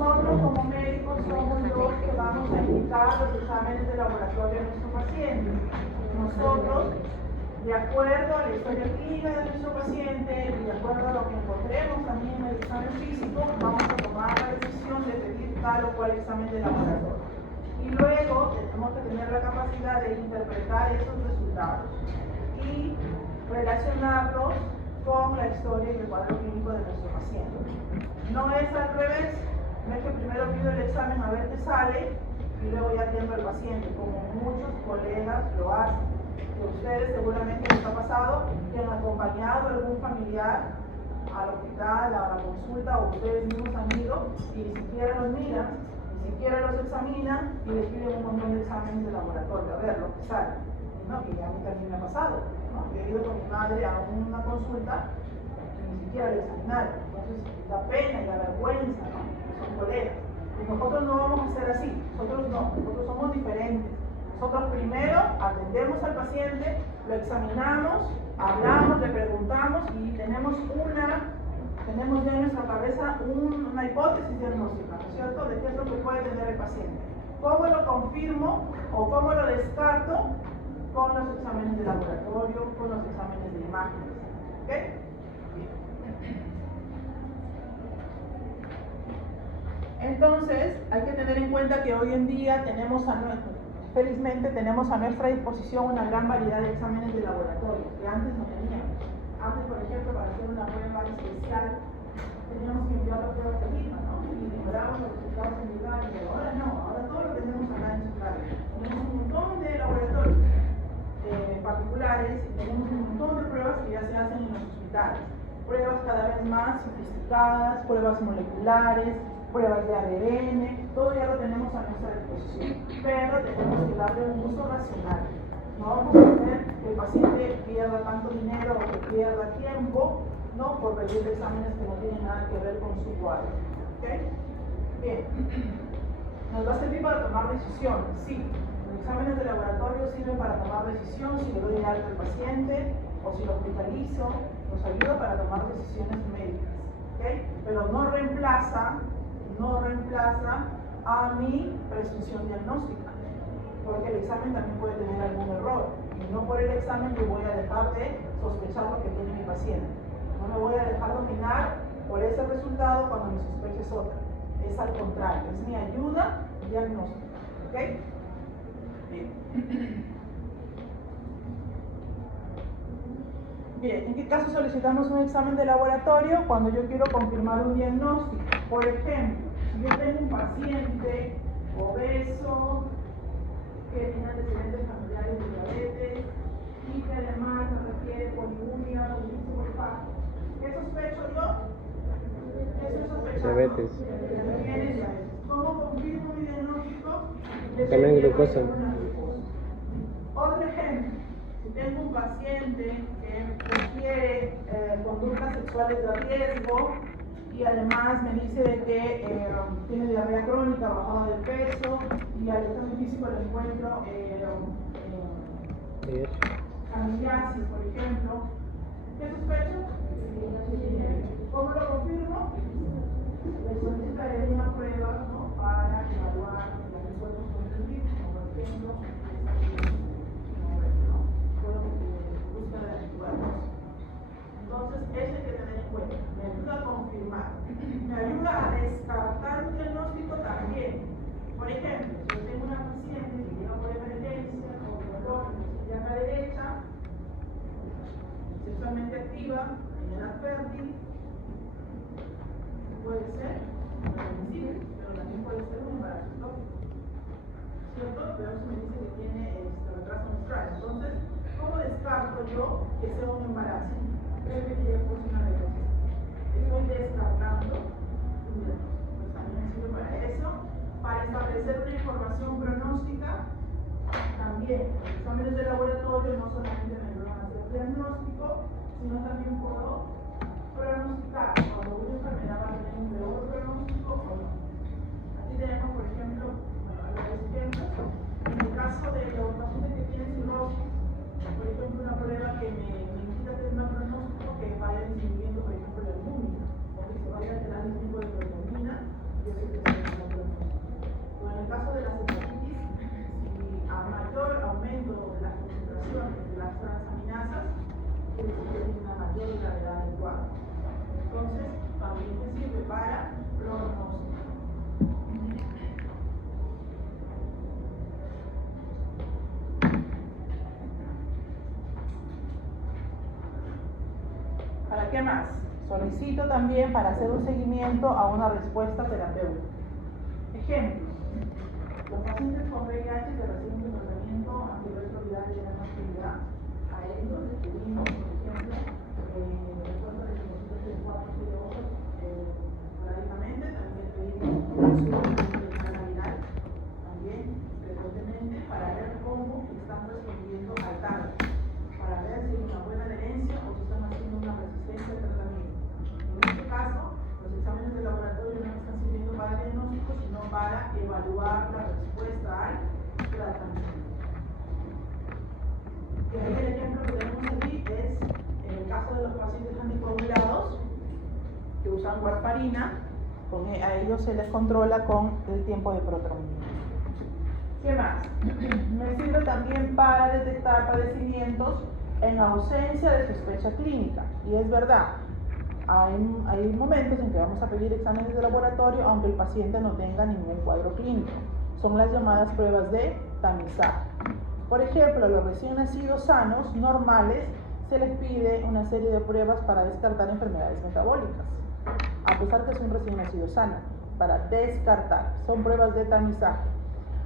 nosotros como médicos somos los que vamos a indicar los exámenes de laboratorio a nuestro paciente. Nosotros, de acuerdo a la historia clínica de nuestro paciente y de acuerdo a lo que encontremos también en el examen físico, vamos a tomar la decisión de pedir tal o cual examen de laboratorio. Y luego tenemos que tener la capacidad de interpretar esos resultados y relacionarlos con la historia y el cuadro clínico de nuestro paciente. No es al revés, no es que primero pido el examen a ver qué sale y luego ya atiendo al paciente, como muchos colegas lo hacen. Que ustedes seguramente les ha pasado que han acompañado a algún familiar al hospital, a la consulta, o ustedes mismos han ido y ni siquiera los miran, ni siquiera los examinan y les piden un montón de exámenes de laboratorio, a ver lo que sale. ¿No? Y a mí también me ha pasado, ¿no? Yo he ido con mi madre a una consulta y ni siquiera le examinaron. Entonces da pena y da vergüenza, ¿no? Son colegas. Y nosotros no vamos a ser así, nosotros no, nosotros somos diferentes. Nosotros primero atendemos al paciente, lo examinamos, hablamos, le preguntamos y tenemos ya en nuestra cabeza una hipótesis diagnóstica, ¿no es cierto?, de qué es lo que puede tener el paciente. ¿Cómo lo confirmo o cómo lo descarto? Con los exámenes de laboratorio, con los exámenes de imágenes. ¿Ok? Entonces, hay que tener en cuenta que hoy en día felizmente tenemos a nuestra disposición una gran variedad de exámenes de laboratorio, que antes no teníamos. Antes, por ejemplo, para hacer una prueba especial, teníamos que enviar las pruebas de misma, ¿no? Y demorábamos los resultados en llegar, pero ahora no, ahora todo lo tenemos acá en su clave. Tenemos un montón de laboratorios particulares y tenemos un montón de pruebas que ya se hacen en los hospitales. Pruebas cada vez más sofisticadas, pruebas moleculares, pruebas de ADN, todo ya lo tenemos a nuestra disposición, pero tenemos que darle un uso racional. No vamos a hacer que el paciente pierda tanto dinero o que pierda tiempo, no por pedir exámenes que no tienen nada que ver con su cuadro. ¿Okay? Bien, nos va a servir para tomar decisiones, sí. Los exámenes de laboratorio sirven para tomar decisión, si le doy de alta al paciente o si lo hospitalizo, nos ayuda para tomar decisiones médicas, ¿okay? Pero no reemplaza a mi presunción diagnóstica, porque el examen también puede tener algún error, y no por el examen yo voy a dejar de sospechar lo que tiene mi paciente. No me voy a dejar dominar por ese resultado cuando mi sospecha es otra. Es al contrario, es mi ayuda diagnóstica, ¿ok? Bien, ¿en qué caso solicitamos un examen de laboratorio? Cuando yo quiero confirmar un diagnóstico. Por ejemplo, si yo tengo un paciente obeso que tiene antecedentes familiares de diabetes y que además requiere poliuria o polifagia, ¿qué sospecho yo? Eso es sospechado. Diabetes. ¿Cómo confirmo mi diagnóstico? También glucosa. Otro ejemplo, si tengo un paciente que requiere conductas sexuales de riesgo y además me dice de que tiene diarrea crónica, bajada de peso y al examen físico le encuentro candidiasis, por ejemplo, ¿qué sospecho? ¿Cómo lo confirmo? Le solicitaré una prueba, ¿no?, para evaluar los resultados cognitivos, como por ejemplo búsqueda de anticuerpos. Entonces, eso hay que tener en cuenta. Me ayuda a confirmar. Me ayuda a descartar un diagnóstico también. Por ejemplo, si yo tengo una paciente que llega por emergencia con dolor en la pierna derecha, sexualmente activa, en edad fértil, puede ser inadmisible, pero también puede ser un embarazo ectópico, ¿cierto? Pero eso me dice que tiene retraso menstrual. Entonces, ¿cómo descarto yo que sea un embarazo? Creo que ya puse una regla. Estoy descartando un diagnóstico. Pues también sirve para eso, para establecer una información pronóstica. También, los exámenes de laboratorio no solamente me ayudan a hacer diagnóstico, sino también puedo pronosticar cuando una enfermedad va a tener un peor pronóstico o no. Aquí tenemos, por ejemplo, en el caso de los pacientes que tienen cirrosis, por ejemplo, una prueba que me indica tener un pronóstico que vaya disminuyendo, por ejemplo, la albúmina, o que se vaya alterando el tipo de proteína, y eso que más? Solicito también para hacer un seguimiento a una respuesta terapéutica. Ejemplo, los pacientes con VIH que reciben un tratamiento antirretroviral de la masculinidad, a ellos les pedimos, por ejemplo, respuesta de linfocitos de 4 y de 8, prácticamente, también les pedimos una viral, también frecuentemente, para ver cómo están respondiendo al TAR, para ver si hay una buena adherencia o si están haciendo una resistencia al tratamiento. En este caso, los exámenes de laboratorio no están sirviendo para diagnóstico, sino para evaluar la respuesta al tratamiento. Y ahí el ejemplo que tenemos aquí es en el caso de los pacientes anticoagulados que usan warfarina, a ellos se les controla con el tiempo de protrombina. ¿Qué más? Me sirve también para detectar padecimientos en ausencia de sospecha clínica. Y es verdad, hay momentos en que vamos a pedir exámenes de laboratorio aunque el paciente no tenga ningún cuadro clínico. Son las llamadas pruebas de tamizaje. Por ejemplo, a los recién nacidos sanos, normales, se les pide una serie de pruebas para descartar enfermedades metabólicas, a pesar que es un recién nacido sano, para descartar. Son pruebas de tamizaje.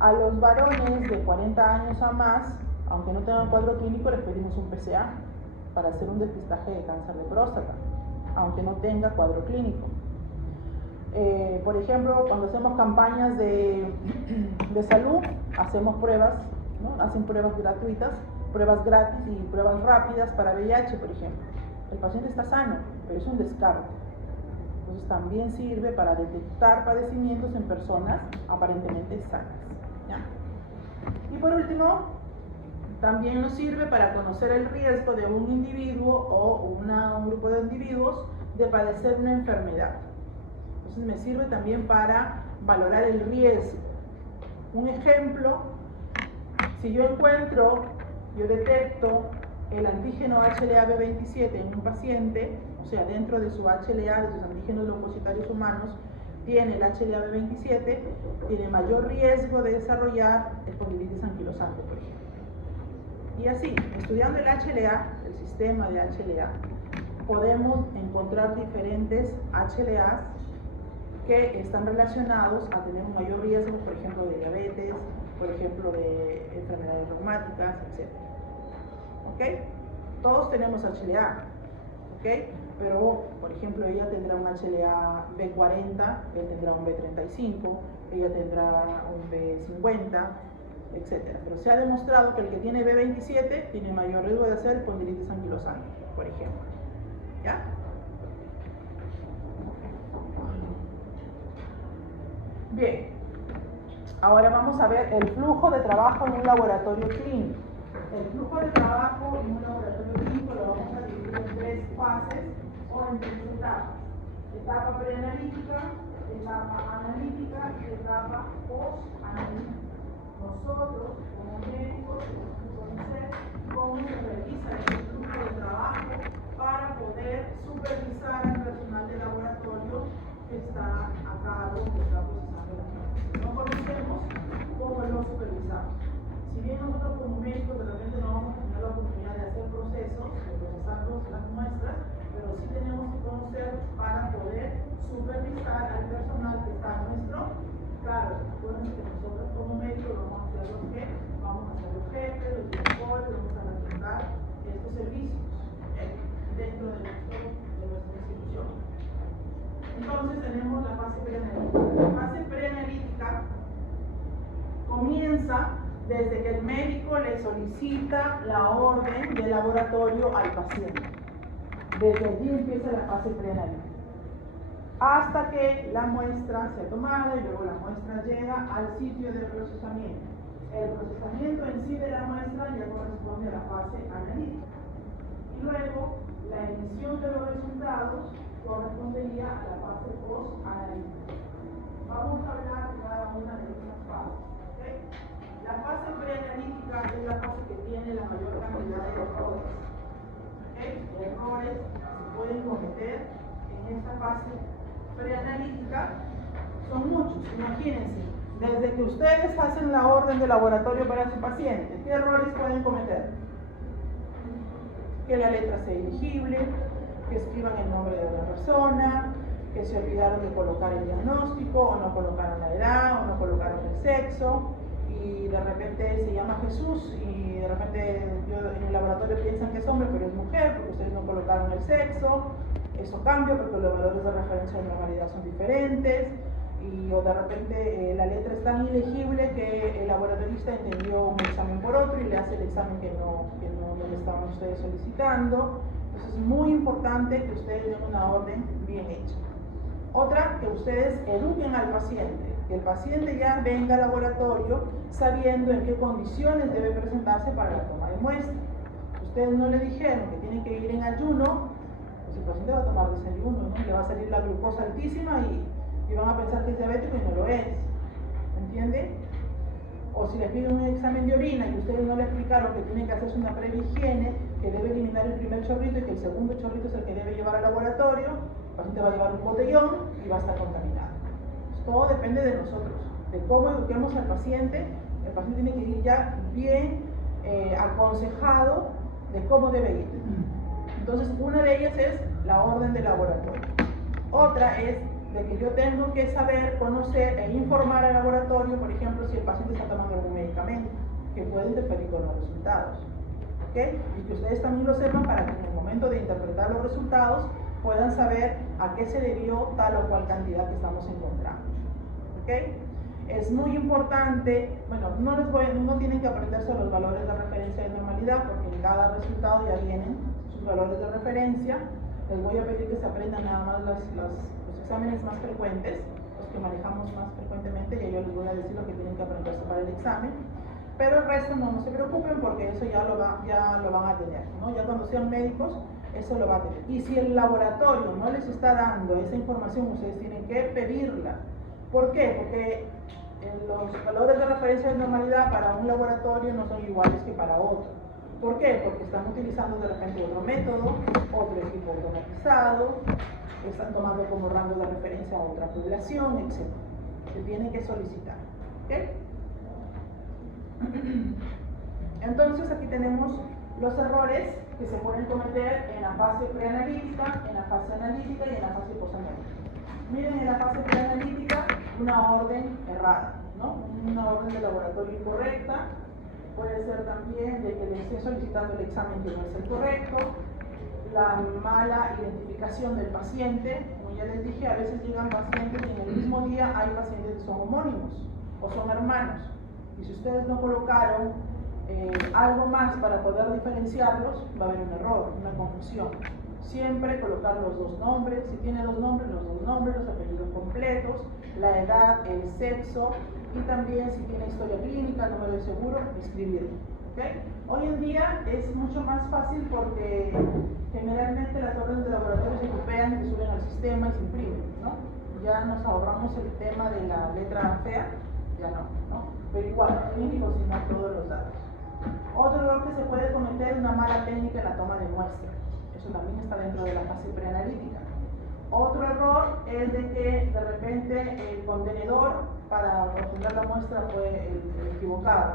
A los varones de 40 años a más, aunque no tengan cuadro clínico, les pedimos un PSA para hacer un depistaje de cáncer de próstata, aunque no tenga cuadro clínico. Por ejemplo, cuando hacemos campañas de salud, hacemos pruebas, ¿no? Hacen pruebas gratuitas, pruebas gratis y pruebas rápidas para VIH, por ejemplo. El paciente está sano, pero es un descarte. Entonces también sirve para detectar padecimientos en personas aparentemente sanas, ¿ya? Y por último, también nos sirve para conocer el riesgo de un individuo o un grupo de individuos de padecer una enfermedad. Entonces me sirve también para valorar el riesgo. Un ejemplo, si yo detecto el antígeno HLA-B27 en un paciente, o sea, dentro de su HLA, de sus antígenos leucocitarios humanos, tiene el HLA-B27, tiene mayor riesgo de desarrollar espondilitis anquilosante, por ejemplo. Y así, estudiando el HLA, el sistema de HLA, podemos encontrar diferentes HLAs que están relacionados a tener un mayor riesgo, por ejemplo, de diabetes, por ejemplo, de enfermedades reumáticas, etc. ¿Ok? Todos tenemos HLA, ¿ok? Pero, por ejemplo, ella tendrá un HLA B40, él tendrá un B35, ella tendrá un B50, etc. Pero se ha demostrado que el que tiene B27 tiene mayor riesgo de hacer espondilitis anquilosante, por ejemplo. ¿Ya? Bien. Ahora vamos a ver el flujo de trabajo en un laboratorio clínico. El flujo de trabajo en un laboratorio clínico lo vamos a dividir en 3 fases o en 3 etapas. Etapa preanalítica, etapa analítica y etapa postanalítica. Nosotros, como médicos, tenemos que conocer cómo se realiza este flujo de trabajo para poder supervisar al personal de laboratorio que está a cargo, que está procesando las muestras. Si no conocemos, ¿cómo lo supervisamos? Si bien nosotros como médicos de repente no vamos a tener la oportunidad de hacer procesos, de procesar las muestras, pero sí tenemos que conocer para poder supervisar al personal que está a nuestro cargo. Acuérdense que nosotros como médicos vamos a ser los que vamos a ser los jefes, los directores, vamos a representar estos servicios dentro de nuestra institución. Entonces tenemos la fase preanalítica. La fase preanalítica comienza desde que el médico le solicita la orden de laboratorio al paciente. Desde allí empieza la fase preanalítica, hasta que la muestra sea tomada y luego la muestra llega al sitio de procesamiento. El procesamiento en sí de la muestra ya corresponde a la fase analítica. Y luego la emisión de los resultados correspondería a la fase post-analítica. Vamos a hablar de cada una de estas fases. ¿Okay? La fase preanalítica es la fase que tiene la mayor cantidad de errores. ¿Okay? Errores se pueden cometer en esta fase preanalítica, son muchos. Imagínense, desde que ustedes hacen la orden de laboratorio para su paciente, ¿qué errores pueden cometer? Que la letra sea ilegible, que escriban el nombre de una persona, que se olvidaron de colocar el diagnóstico, o no colocaron la edad, o no colocaron el sexo, y de repente se llama Jesús, y de repente en el laboratorio piensan que es hombre, pero es mujer, porque ustedes no colocaron el sexo. Eso cambia porque los valores de referencia de normalidad son diferentes, o de repente la letra es tan ilegible que el laboratorista entendió un examen por otro y le hace el examen que no le estaban ustedes solicitando. Entonces es muy importante que ustedes den una orden bien hecha. Otra, que ustedes eduquen al paciente, que el paciente ya venga al laboratorio sabiendo en qué condiciones debe presentarse para la toma de muestra. Ustedes no le dijeron que tiene que ir en ayuno, pues el paciente va a tomar desayuno, ¿no? Le va a salir la glucosa altísima y van a pensar que es diabético y no lo es, ¿entiende? O si les piden un examen de orina y ustedes no le explicaron que tiene que hacerse una previa higiene, que debe eliminar el primer chorrito y que el segundo chorrito es el que debe llevar al laboratorio, el paciente va a llevar un botellón y va a estar contaminado. Pues todo depende de nosotros, de cómo eduquemos al paciente. El paciente tiene que ir ya bien aconsejado de cómo debe ir. Entonces, una de ellas es la orden de laboratorio. Otra es de que yo tengo que saber, conocer e informar al laboratorio, por ejemplo, si el paciente está tomando algún medicamento que puede interferir con los resultados. ¿Okay? Y que ustedes también lo sepan para que en el momento de interpretar los resultados puedan saber a qué se debió tal o cual cantidad que estamos encontrando. ¿Okay? Es muy importante, bueno, no tienen que aprenderse los valores de referencia de normalidad porque en cada resultado ya vienen sus valores de referencia. Les voy a pedir que se aprendan nada más los exámenes más frecuentes, los que manejamos más frecuentemente, y yo les voy a decir lo que tienen que aprenderse para el examen. Pero el resto no se preocupen porque eso ya lo van a tener, ¿no? Ya cuando sean médicos, eso lo va a tener. Y si el laboratorio no les está dando esa información, ustedes tienen que pedirla. ¿Por qué? Porque los valores de referencia de normalidad para un laboratorio no son iguales que para otro. ¿Por qué? Porque están utilizando de repente otro método, otro equipo automatizado, están tomando como rango de referencia a otra población, etc. Se tiene que solicitar. ¿Okay? Entonces aquí tenemos los errores que se pueden cometer en la fase preanalítica, en la fase analítica y en la fase posanalítica. Miren, en la fase preanalítica, una orden errada, ¿no? Una orden de laboratorio incorrecta. Puede ser también de que le esté solicitando el examen que no es el correcto, la mala identificación del paciente. Como ya les dije, a veces llegan pacientes y en el mismo día hay pacientes que son homónimos o son hermanos. Y si ustedes no colocaron algo más para poder diferenciarlos, va a haber un error, una confusión. Siempre colocar los dos nombres, si tiene dos nombres, los dos nombres, los apellidos completos, la edad, el sexo, y también si tiene historia clínica, número de seguro, escribirlo. ¿Okay? Hoy en día es mucho más fácil porque generalmente las órdenes de laboratorio se copian, se suben al sistema y se imprimen, ¿no? Ya nos ahorramos el tema de la letra fea, ya no. Pero igual, tienen que consignar todos los datos. Otro error que se puede cometer es una mala técnica en la toma de muestra. Eso también está dentro de la fase preanalítica. Otro error es de que de repente el contenedor para obtener la muestra fue el equivocado.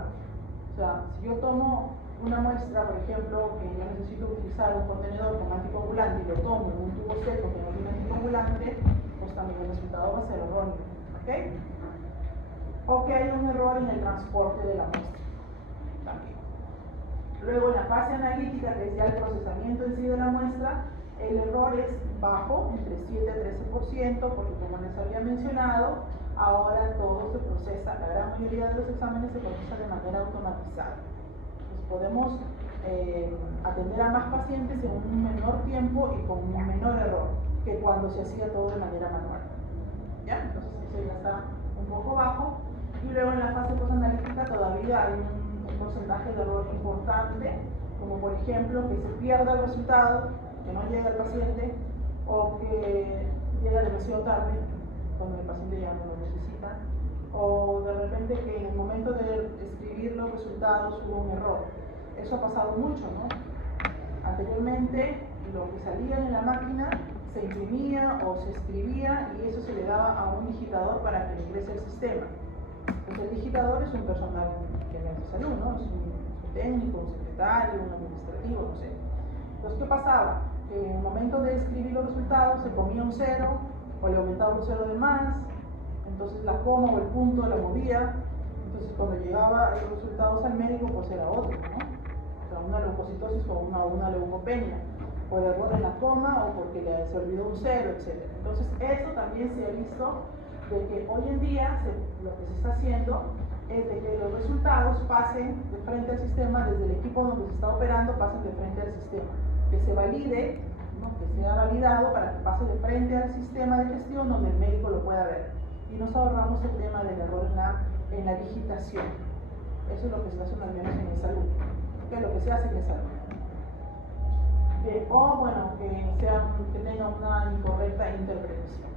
O sea, si yo tomo una muestra, por ejemplo, que yo necesito utilizar un contenedor con anticoagulante y lo tomo en un tubo seco que no tiene anticoagulante, pues también el resultado va a ser erróneo. ¿Ok? O que hay un error en el transporte de la muestra. También. Luego en la fase analítica, que es ya el procesamiento en sí de la muestra, el error es bajo, entre 7 a 13%, porque como les había mencionado, ahora todo se procesa, la gran mayoría de los exámenes se procesa de manera automatizada. Entonces podemos atender a más pacientes en un menor tiempo y con un menor error que cuando se hacía todo de manera manual. ¿Ya? Entonces eso ya está un poco bajo. Y luego en la fase posanalítica todavía hay un porcentaje de error importante, como por ejemplo que se pierda el resultado, que no llega al paciente, o que llega demasiado tarde, cuando el paciente ya no lo necesita, o de repente que en el momento de escribir los resultados hubo un error. Eso ha pasado mucho, ¿no? Anteriormente lo que salía en la máquina se imprimía o se escribía y eso se le daba a un digitador para que ingrese al sistema. Pues el digitador es un personal que no es de salud, ¿no? Es un técnico, un secretario, un administrativo, no sé. Entonces, ¿qué pasaba? que en el momento de escribir los resultados se comía un cero o le aumentaba un cero de más, entonces la coma o el punto la movía, entonces cuando llegaba los resultados al médico pues era otro, ¿no? O sea, una leucocitosis o una leucopenia, por error en la coma o porque se olvidó un cero, etc. Entonces eso también se ha visto de que hoy en día lo que se está haciendo es de que los resultados pasen de frente al sistema, desde el equipo donde se está operando, pasen de frente al sistema, que se valide, ¿no? Que sea validado para que pase de frente al sistema de gestión donde el médico lo pueda ver. Y nos ahorramos el tema del error en la digitación. Eso es lo que se hace al menos en el salud, que es lo que se hace en el salud. O bueno, que tenga una incorrecta interpretación.